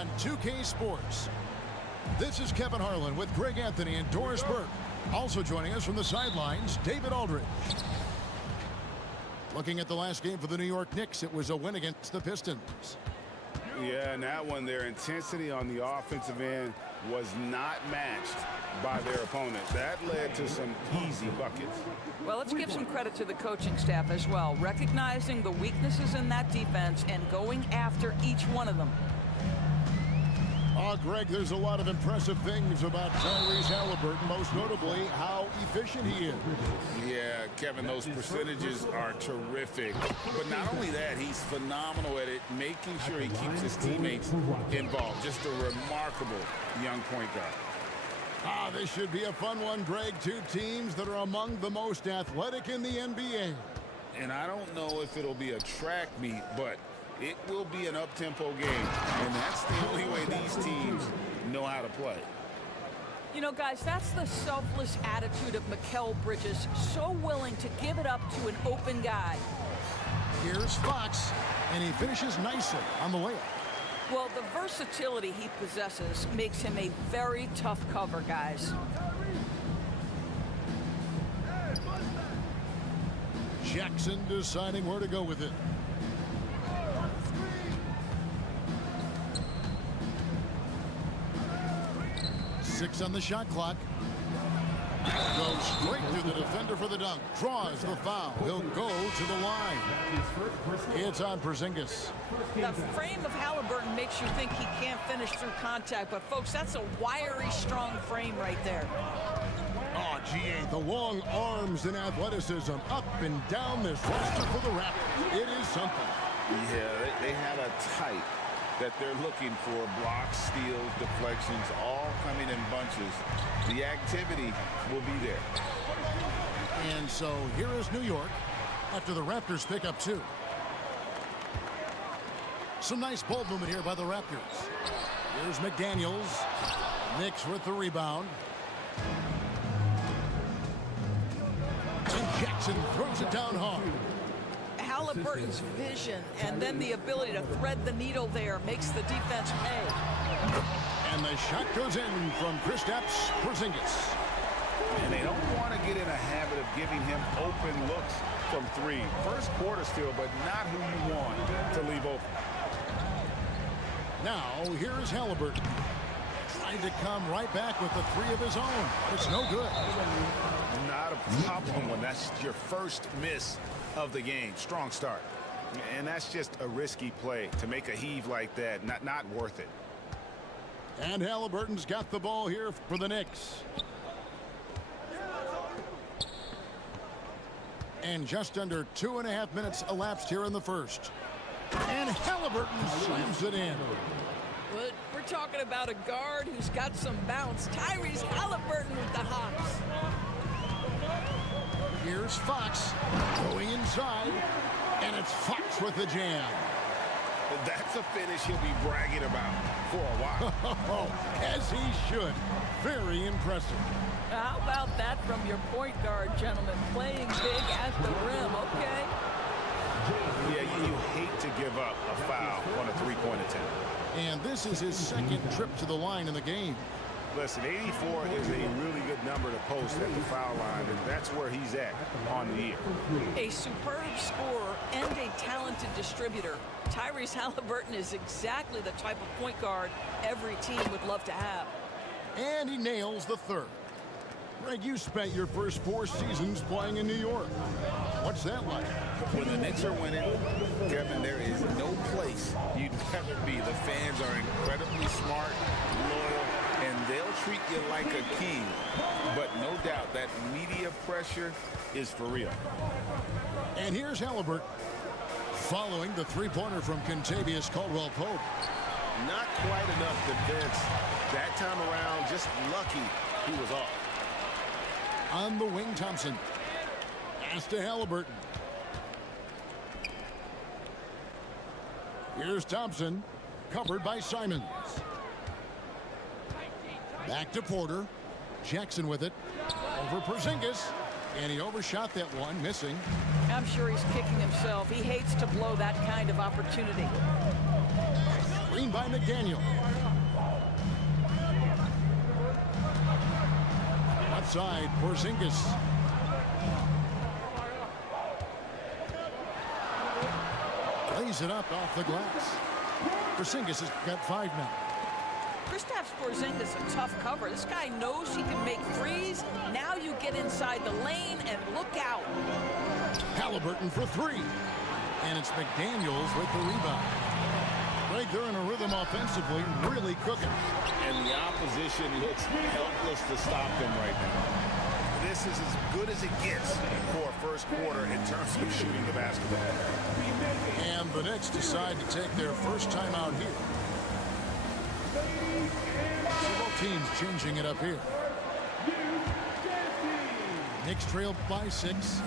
on 2K Sports. This is Kevin Harlan with Greg Anthony and Doris Burke. Also joining us from the sidelines, David Aldridge. Looking at the last game for the New York Knicks, it was a win against the Pistons. Yeah, and that one, their intensity on the offensive end was not matched by their opponent. That led to some easy buckets. Well, let's give some credit to the coaching staff as well, recognizing the weaknesses in that defense and going after each one of them. Greg, there's a lot of impressive things about Tyrese Halliburton, most notably how efficient he is. Yeah, Kevin, those percentages are terrific. But not only that, he's phenomenal at it, making sure he keeps his teammates involved. Just a remarkable young point guard. This should be a fun one, Greg. Two teams that are among the most athletic in the NBA. And I don't know if it'll be a track meet, but it will be an up-tempo game, and that's the only way these teams know how to play. You know, guys, that's the selfless attitude of Mikal Bridges, so willing to give it up to an open guy. Here's Fox, and he finishes nicely on the layup. Well, the versatility he possesses makes him a very tough cover, guys. Jackson deciding where to go with it. Six on the shot clock. Goes straight to the defender for the dunk. Draws the foul. He'll go to the line. It's on Porzingis. The frame of Halliburton makes you think he can't finish through contact, but folks, that's a wiry, strong frame right there. GA, the long arms and athleticism up and down this roster for the Raptors. It is something. Yeah, they have a type that they're looking for. Blocks, steals, deflections, all coming in bunches. The activity will be there. And so here is New York after the Raptors pick up two. Some nice ball movement here by the Raptors. Here's McDaniels. Knicks with the rebound. And Jackson throws it down hard. Halliburton's vision and then the ability to thread the needle there makes the defense pay. And the shot goes in from Kristaps Porzingis. And they don't want to get in a habit of giving him open looks from three. First quarter still, but not who you want to leave open. Now, here is Halliburton. Trying to come right back with the three of his own. It's no good. Not a problem when that's your first miss of the game. Strong start. And that's just a risky play. To make a heave like that, not worth it. And Halliburton's got the ball here for the Knicks. And just under 2.5 minutes elapsed here in the first. And Halliburton slams it in. But we're talking about a guard who's got some bounce. Tyrese Halliburton with the hops. Here's Fox going inside, and it's Fox with the jam. That's a finish he'll be bragging about for a while. As he should. Very impressive. How about that from your point guard, gentlemen? Playing big at the rim, okay? Yeah, you hate to give up a foul on a three-point attempt. And this is his second trip to the line in the game. Listen, 84 is a really good number to post at the foul line, and that's where he's at on the year. A superb scorer and a talented distributor. Tyrese Halliburton is exactly the type of point guard every team would love to have. And he nails the third. Greg, you spent your first 4 seasons playing in New York. What's that like? When the Knicks are winning, Kevin, there is no place you'd rather be. The fans are incredibly smart, loyal, and they'll treat you like a king. But no doubt that media pressure is for real. And here's Halliburton following the three-pointer from Kentavious Caldwell-Pope. Not quite enough defense. That time around, just lucky he was off. On the wing, Thompson. Pass to Halliburton. Here's Thompson, covered by Simons. Back to Porter. Jackson with it. Over Porzingis. And he overshot that one, missing. I'm sure he's kicking himself. He hates to blow that kind of opportunity. Screen by McDaniel. Left side, Porzingis. Lays it up off the glass. Porzingis has got 5 now. Kristaps Porzingis a tough cover. This guy knows he can make threes. Now you get inside the lane and look out. Halliburton for 3. And it's McDaniels with the rebound. Right there in a rhythm offensively, really cooking. And the opposition looks helpless to stop them right now. This is as good as it gets for a first quarter in terms of shooting the basketball. And the Knicks decide to take their first time out here. So both teams changing it up here. Knicks trail by 6.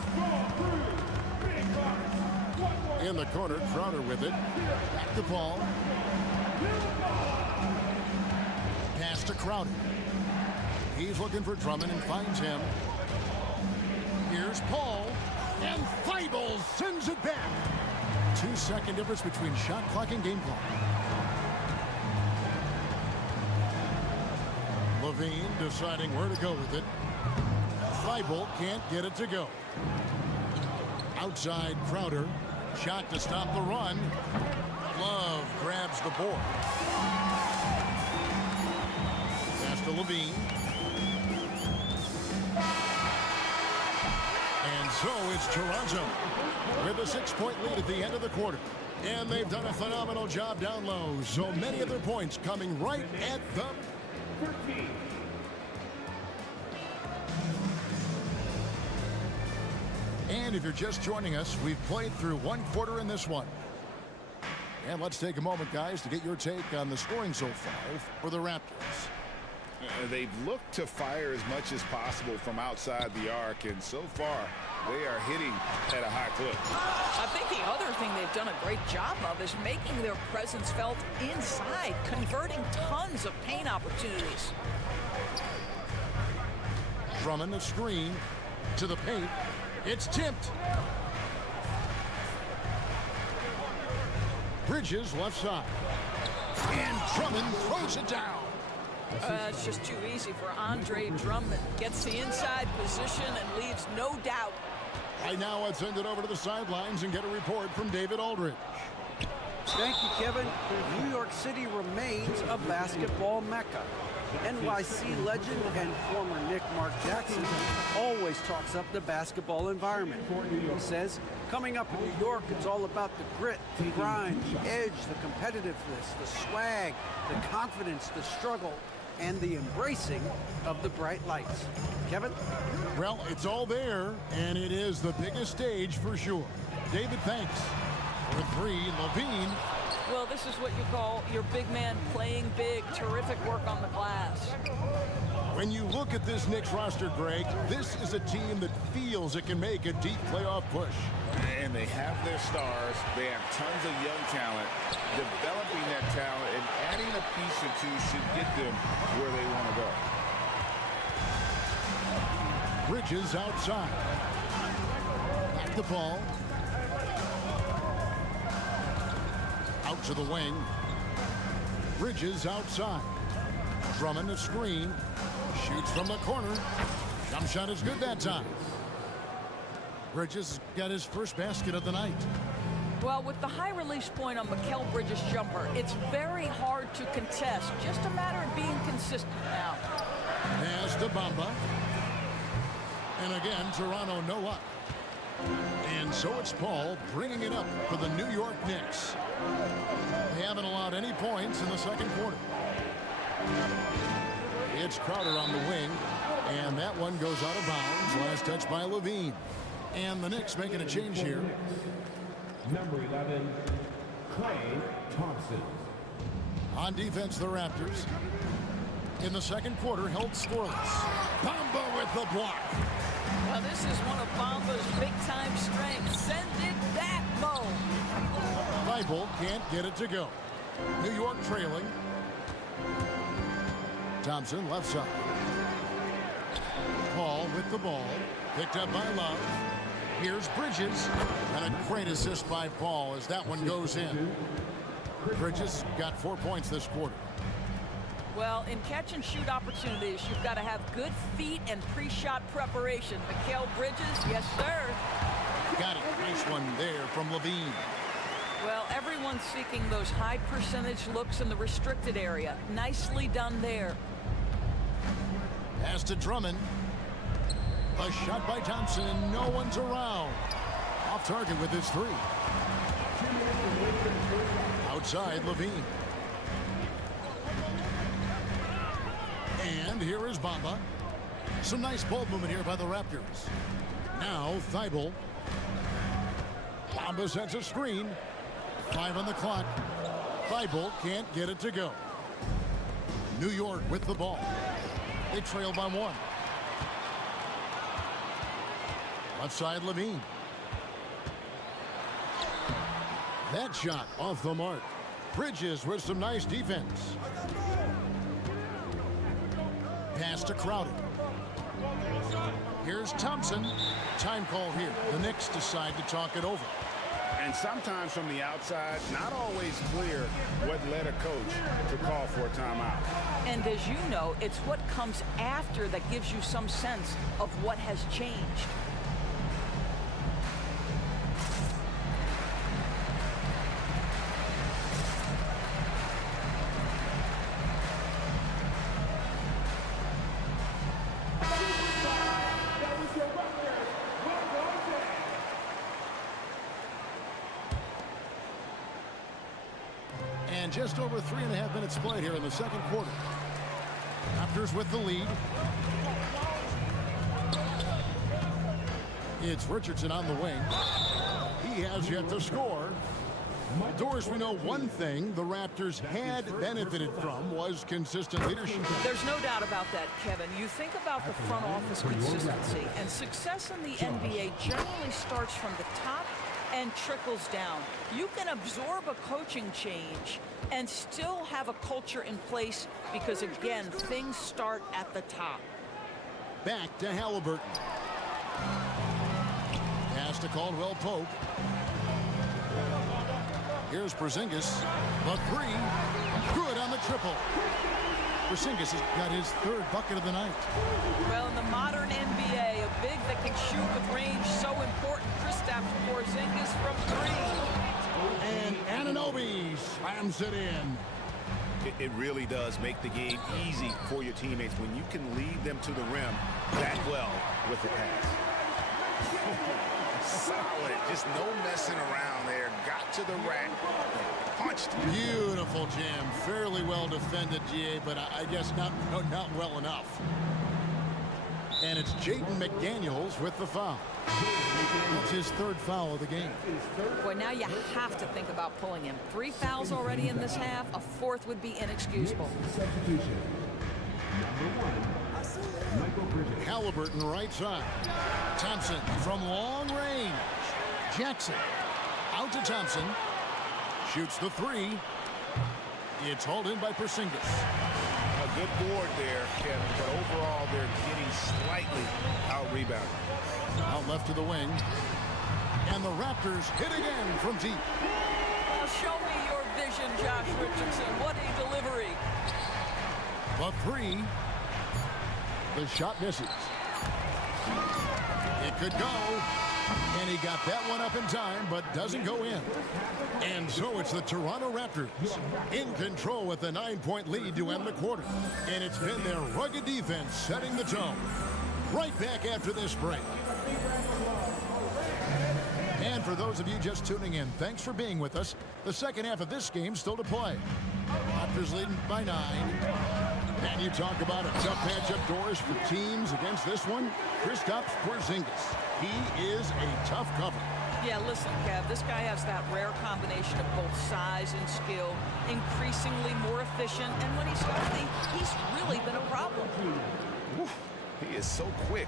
In the corner, Crowder with it. Back to Paul. Pass to Crowder. He's looking for Drummond and finds him. Here's Paul. And Thibault sends it back. 2-second difference between shot clock and game clock. Levine deciding where to go with it. Thibault can't get it to go. Outside Crowder. Shot to stop the run. Love grabs the board. Pass to Levine. And so it's Toronto with a 6-point lead at the end of the quarter. And they've done a phenomenal job down low. So many of their points coming right at the 13. And if you're just joining us, we've played through 1 quarter in this one. And let's take a moment, guys, to get your take on the scoring so far for the Raptors. They've looked to fire as much as possible from outside the arc, and so far they are hitting at a high clip. I think the other thing they've done a great job of is making their presence felt inside, converting tons of paint opportunities. Drummond, a screen to the paint. It's tipped. Bridges left side. And Drummond throws it down. It's just too easy for Andre Drummond. Gets the inside position and leaves no doubt. Right now, let's send it over to the sidelines and get a report from David Aldridge. Thank you, Kevin. New York City remains a basketball mecca. NYC legend and former Knick Mark Jackson always talks up the basketball environment. He says, coming up in New York, it's all about the grit, the grind, the edge, the competitiveness, the swag, the confidence, the struggle, and the embracing of the bright lights. Kevin? Well, it's all there, and it is the biggest stage for sure. David, thanks. For 3, Levine. Well, this is what you call your big man playing big. Terrific work on the glass. When you look at this Knicks roster, Greg, this is a team that feels it can make a deep playoff push. And they have their stars. They have tons of young talent. Developing that talent and adding a piece or two should get them where they want to go. Bridges outside. Back to Paul. Out to the wing. Bridges outside. Drummond a screen. Shoots from the corner. Jump shot is good that time. Bridges got his first basket of the night. Well, with the high release point on Mikal Bridges' jumper, it's very hard to contest. Just a matter of being consistent now. Pass to Bamba. And again, Toronto no up. And so it's Paul bringing it up for the New York Knicks. They haven't allowed any points in the second quarter. It's Crowder on the wing, and that one goes out of bounds. Last touch by Levine. And the Knicks making a change here. Number 11, Klay Thompson. On defense, the Raptors. In the second quarter, held scoreless. Bamba with the block. Well, this is one of Bamba's big-time strengths. Send it back, Mo. Thibault can't get it to go. New York trailing. Thompson left side. Paul with with the ball. Picked up by Love. Here's Bridges. And a great assist by Paul as that one goes in. Bridges got 4 points this quarter. Well, in catch-and-shoot opportunities, you've got to have good feet and pre-shot preparation. Mikal Bridges, yes, sir. Got it. Nice one there from Levine. Well, everyone's seeking those high percentage looks in the restricted area. Nicely done there. Pass to Drummond. A shot by Thompson, and no one's around. Off target with his three. Outside, Levine. And here is Bamba. Some nice ball movement here by the Raptors. Now, Thibault. Bamba sets a screen. 5 on the clock. Thibault can't get it to go. New York with the ball. They trail by 1. Left side, Levine. That shot off the mark. Bridges with some nice defense. Pass to Crowder. Here's Thompson. Time call here. The Knicks decide to talk it over. And sometimes from the outside, not always clear what led a coach to call for a timeout. And as you know, it's what comes after that gives you some sense of what has changed. And just over 3.5 minutes played here in the second quarter. Raptors with the lead. It's Richardson on the wing. He has yet to score. Doris, we know one thing the Raptors had benefited from was consistent leadership. There's no doubt about that, Kevin. You think about the front office consistency, and success in the NBA generally starts from the top and trickles down. You can absorb a coaching change and still have a culture in place because, again, things start at the top. Back to Halliburton. Pass to Caldwell Pope. Here's Porzingis. The three. Good on the triple. Porzingis has got his 3rd bucket of the night. Well, in the modern NBA, a big that can shoot with range so important. Kristaps Porzingis from 3. And Anunoby slams it in. It really does make the game easy for your teammates when you can lead them to the rim that well with the pass. Solid. Just no messing around there. Got to the rack. Punched. Beautiful jam. Fairly well defended, GA, but I guess not well enough. And it's Jaden McDaniels with the foul. That's his 3rd foul of the game. Boy, now you have to think about pulling him. 3 fouls already in this half. A 4th would be inexcusable. Substitution. Number 1, Michael Bridges. Halliburton right side. Thompson from long range. Jackson out to Thompson. Shoots the 3. It's hauled in by Porzingis. A good board there, Kevin, but overall they're getting slightly out-rebounded. Out left to the wing. And the Raptors hit again from deep. Oh, show me your vision, Josh Richardson. What a delivery. The 3. The shot misses. It could go. And he got that one up in time, but doesn't go in. And so it's the Toronto Raptors in control with a 9-point lead to end the quarter. And it's been their rugged defense setting the tone. Right back after this break. And for those of you just tuning in, thanks for being with us. The second half of this game still to play. Raptors leading by 9. And you talk about a tough matchup, Doris, for teams against this one. Kristaps Porzingis. He is a tough cover. Yeah, listen, Kev, this guy has that rare combination of both size and skill, increasingly more efficient, and when he's healthy, he's really been a problem. He is so quick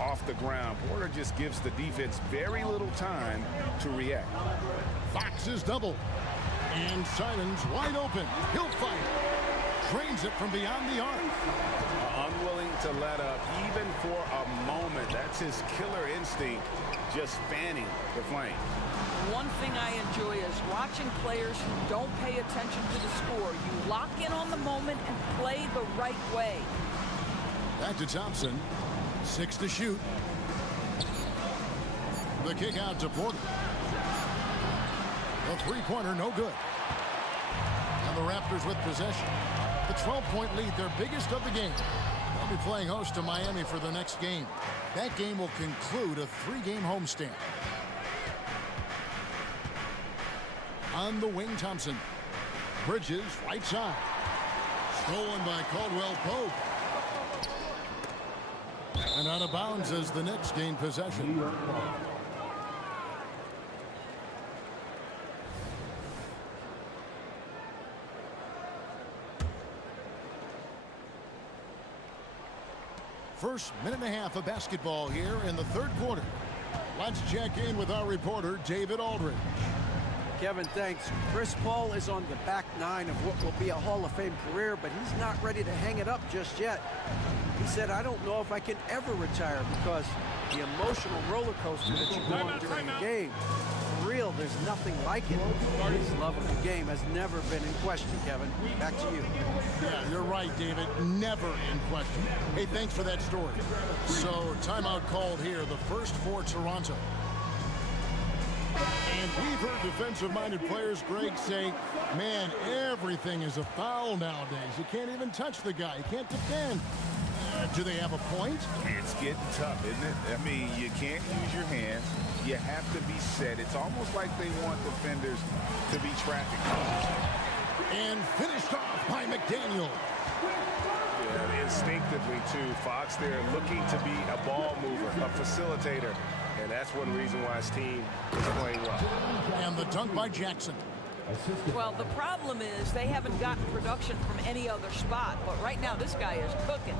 off the ground. Porter just gives the defense very little time to react. Fox is double. And Simons wide open. He'll fight. drains it from beyond the arc. Unwilling to let up even for a moment. That's his killer instinct, just fanning the flame. One thing I enjoy is watching players who don't pay attention to the score. You lock in on the moment and play the right way. Back to Thompson. 6 to shoot. The kick out to Porter. The three-pointer, no good. And the Raptors with possession. The 12-point lead, their biggest of the game. They'll be playing host to Miami for the next game. That game will conclude a 3-game homestand. On the wing, Thompson. Bridges, right side. Stolen by Caldwell Pope. And out of bounds as the Knicks gain possession. First minute and a half of basketball here in the third quarter. Let's check in with our reporter, David Aldridge. Kevin, thanks. Chris Paul is on the back nine of what will be a Hall of Fame career, but he's not ready to hang it up just yet. He said, I don't know if I can ever retire because the emotional roller coaster that you go on during the game. For real, there's nothing like it. His love of the game has never been in question, Kevin. Back to you. Yeah, you're right, David. Never in question. Hey, thanks for that story. So, timeout called here, the first for Toronto. And we've heard defensive-minded players, Greg, say, man, everything is a foul nowadays. You can't even touch the guy. You can't defend. Do they have a point? It's getting tough, isn't it? I mean, you can't use your hands. You have to be set. It's almost like they want defenders to be traffic cops. And finished off by McDaniel. Yeah, instinctively, too. Fox there looking to be a ball mover, a facilitator. And that's one reason why his team is playing well. And the dunk by Jackson. Well, the problem is they haven't gotten production from any other spot, but right now this guy is cooking.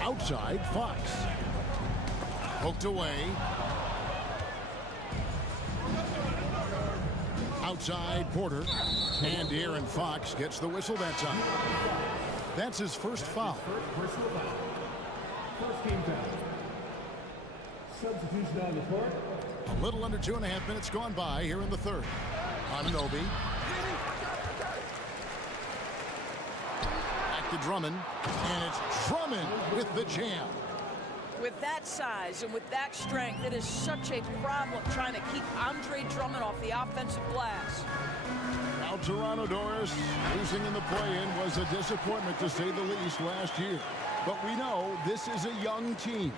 Outside, Fox. Poked away. Outside, Porter. And Aaron Fox gets the whistle that time. That's his first foul. First game foul. Substitution on the court. A little under 2.5 minutes gone by here in the third. Anunoby. Back to Drummond. And it's Drummond with the jam. With that size and with that strength, it is such a problem trying to keep Andre Drummond off the offensive glass. Now Toronto, Doris, losing in the play-in was a disappointment to say the least last year. But we know this is a young team.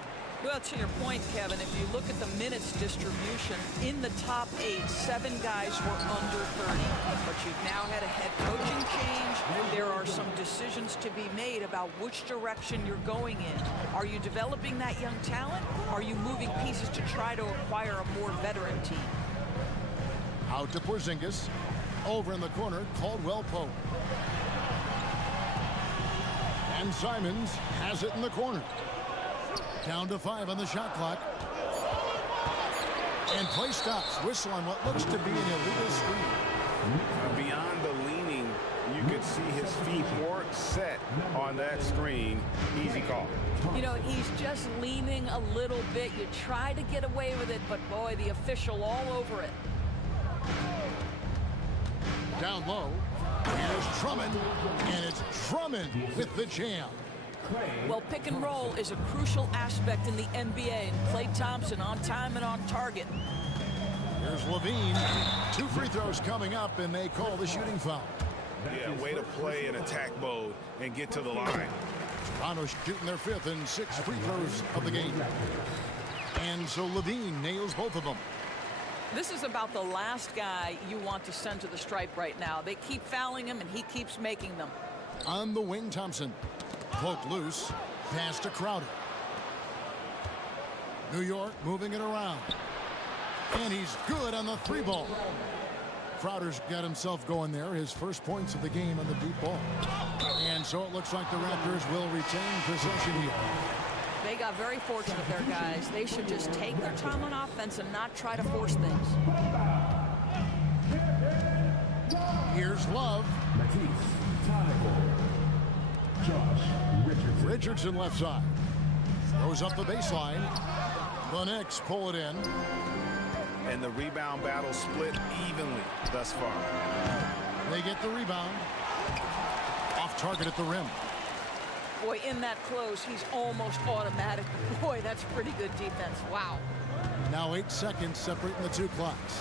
Well, to your point, Kevin, if you look at the minutes distribution, in the top 8, 7 guys were under 30. But you've now had a head coaching change. There are some decisions to be made about which direction you're going in. Are you developing that young talent? Are you moving pieces to try to acquire a more veteran team? Out to Porzingis. Over in the corner, Caldwell Pope. And Simons has it in the corner. Down to 5 on the shot clock. And play stops. Whistle on what looks to be an illegal screen. Beyond the leaning, you could see his feet more set on that screen. Easy call. You know, he's just leaning a little bit. You try to get away with it, but boy, the official all over it. Down low. Here's Drummond. And it's Drummond with the jam. Well, pick and roll is a crucial aspect in the NBA, and Klay Thompson on time and on target. Here's Levine. 2 free throws coming up, and they call the shooting foul. Yeah, way to play in attack mode and get to the line. Toronto shooting their 5th and 6th free throws of the game. And so Levine nails both of them. This is about the last guy you want to send to the stripe right now. They keep fouling him, and he keeps making them. On the wing, Thompson. Poked loose. Pass to Crowder. New York moving it around. And he's good on the 3-ball. Crowder's got himself going there. His first points of the game on the deep ball. And so it looks like the Raptors will retain possession here. They got very fortunate there, guys. They should just take their time on offense and not try to force things. Here's Love. Matisse Thybulle. Josh Richardson. Richardson left side. Goes up the baseline. The Knicks pull it in. And the rebound battle split evenly thus far. They get the rebound. Off target at the rim. Boy, in that close, he's almost automatic. Boy, that's pretty good defense. Wow. Now 8 seconds separating the two clocks.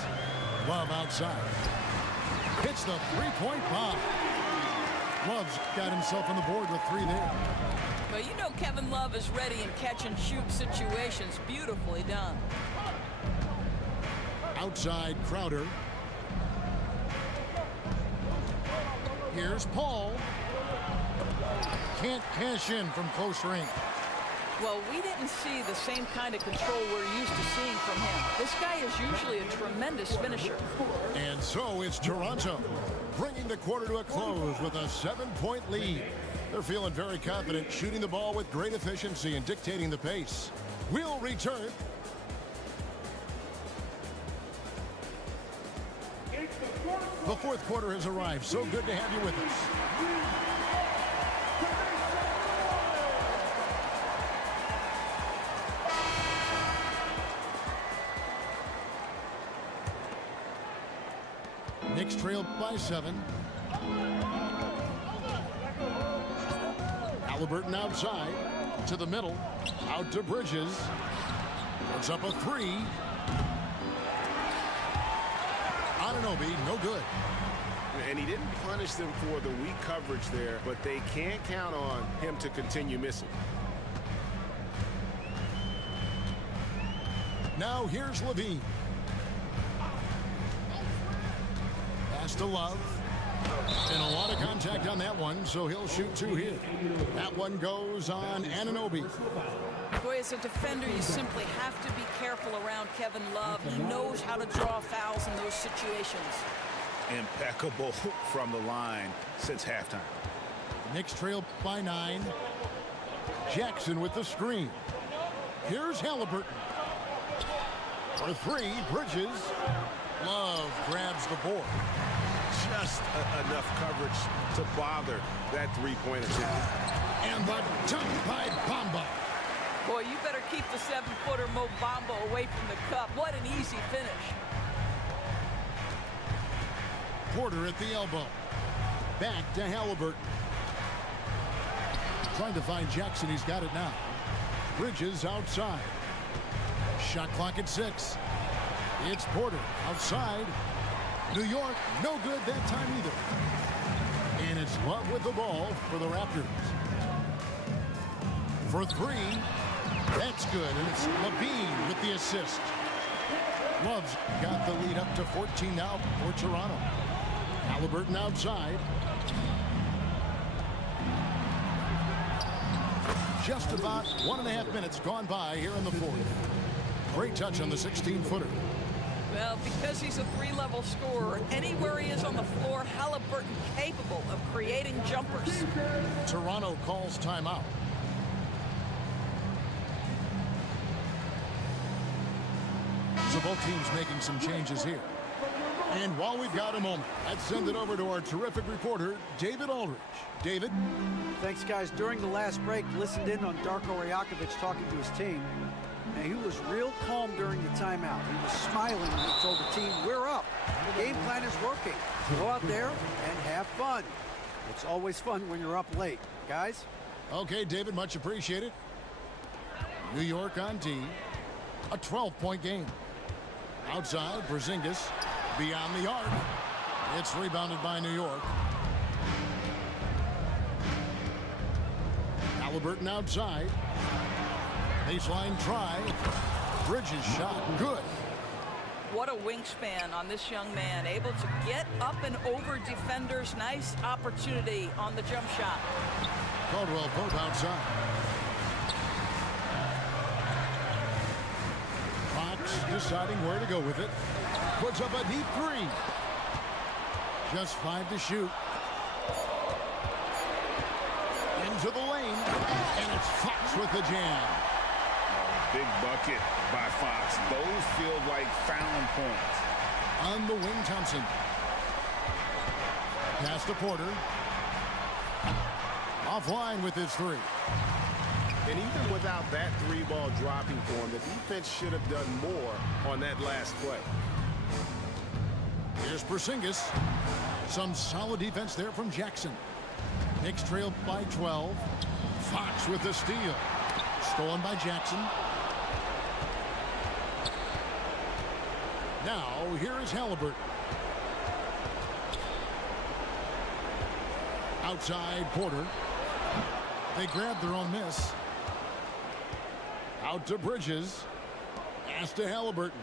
Love outside. Hits the three-point bomb. Love's got himself on the board with 3 there. But you know Kevin Love is ready in catch-and-shoot situations. Beautifully done. Outside Crowder. Here's Paul. Can't cash in from close range. Well, we didn't see the same kind of control we're used to seeing from him. This guy is usually a tremendous finisher. And so it's Toronto, bringing the quarter to a close with a 7-point lead. They're feeling very confident, shooting the ball with great efficiency and dictating the pace. We'll return. The fourth quarter has arrived. So good to have you with us. Knicks trail by 7. Halliburton outside to the middle, out to Bridges. Puts up a 3. Anunoby, no good. And he didn't punish them for the weak coverage there, but they can't count on him to continue missing. Now here's Levine. Pass to Love. And a lot of contact on that one, so he'll shoot 2 here. That one goes on Anunoby. Boy, as a defender, you simply have to be careful around Kevin Love. He knows how to draw fouls in those situations. Impeccable from the line since halftime. Knicks trail by 9. Jackson with the screen. Here's Halliburton. For 3, Bridges. Love grabs the board. Just enough coverage to bother that three-point attempt. And the dunk by Bamba. Boy, you better keep the 7-footer Mo Bamba away from the cup. What an easy finish. Porter at the elbow. Back to Halliburton. Trying to find Jackson. He's got it now. Bridges outside. Shot clock at 6. It's Porter outside. New York, no good that time either. And it's Love with the ball for the Raptors. For 3, that's good, and it's Levine with the assist. Love's got the lead up to 14 now for Toronto. Halliburton outside. Just about 1.5 minutes gone by here in the fourth. Great touch on the 16-footer. Well, because he's a 3-level scorer, anywhere he is on the floor, Halliburton capable of creating jumpers. Toronto calls timeout. So both teams making some changes here. And while we've got a moment, let's send it over to our terrific reporter, David Aldridge. David? Thanks, guys. During the last break, listened in on Darko Rajakovic talking to his team. And he was real calm during the timeout. He was smiling when he told the team, we're up. The game plan is working. Go out there and have fun. It's always fun when you're up late. Guys? Okay, David, much appreciated. New York on D. A 12-point game. Outside, Porzingis beyond the arc. It's rebounded by New York. Halliburton outside. Baseline try. Bridges shot. Good. What a wingspan on this young man. Able to get up and over defenders. Nice opportunity on the jump shot. Caldwell Pope outside. Fox deciding where to go with it. Puts up a deep 3. Just 5 to shoot. Into the lane. And it's Fox with the jam. Big bucket by Fox. Those feel like foul points. On the wing, Thompson. Pass to Porter. Offline with his three. And even without that three-ball dropping for him, the defense should have done more on that last play. Here's Porzingis. Some solid defense there from Jackson. Knicks trail by 12. Fox with the steal. Stolen by Jackson. Now, here is Halliburton. Outside Porter. They grab their own miss. Out to Bridges. Pass to Halliburton.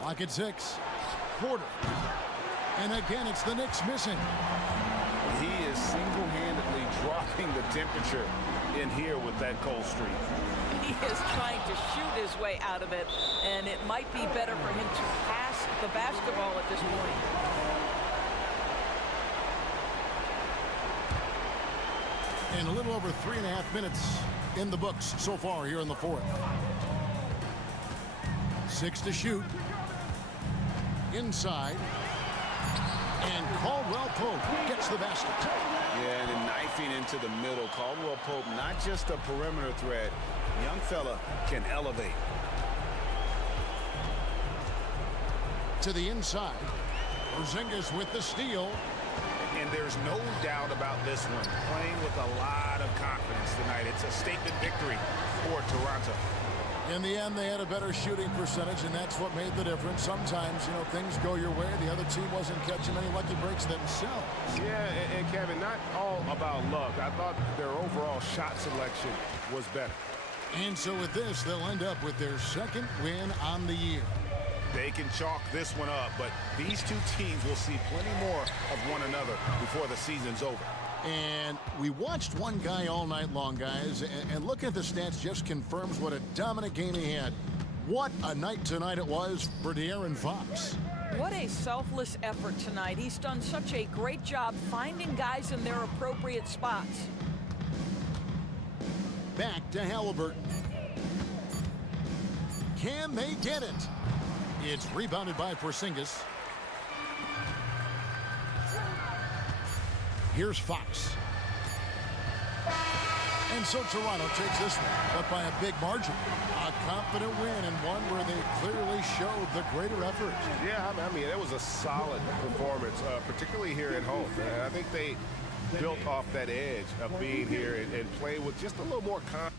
Clock at 6. Porter. And again, it's the Knicks missing. He is single-handedly dropping the temperature in here with that cold streak. He is trying to shoot his way out of it, and it might be better for him to pass the basketball at this point. And a little over 3.5 minutes in the books so far here in the fourth. 6 to shoot. Inside. And Caldwell Pope gets the basket. Yeah, and then knifing into the middle. Caldwell Pope, not just a perimeter threat. Young fella can elevate. To the inside. Porzingis with the steal. And there's no doubt about this one. Playing with a lot of confidence tonight. It's a statement victory for Toronto. In the end, they had a better shooting percentage, and that's what made the difference. Sometimes, you know, things go your way. The other team wasn't catching many lucky breaks themselves. Yeah, and Kevin, not all about luck. I thought their overall shot selection was better. And so with this, they'll end up with their second win on the year. They can chalk this one up, but these two teams will see plenty more of one another before the season's over. And we watched one guy all night long, guys, and looking at the stats just confirms what a dominant game he had. What a night tonight it was for De'Aaron Fox. What a selfless effort tonight. He's done such a great job finding guys in their appropriate spots. Back to Halliburton. Can they get it? It's rebounded by Porzingis. Here's Fox. And so Toronto takes this one, but by a big margin. A confident win and one where they clearly showed the greater effort. Yeah, I mean, it was a solid performance, particularly here at home. And I think they built off that edge of being here and play with just a little more confidence.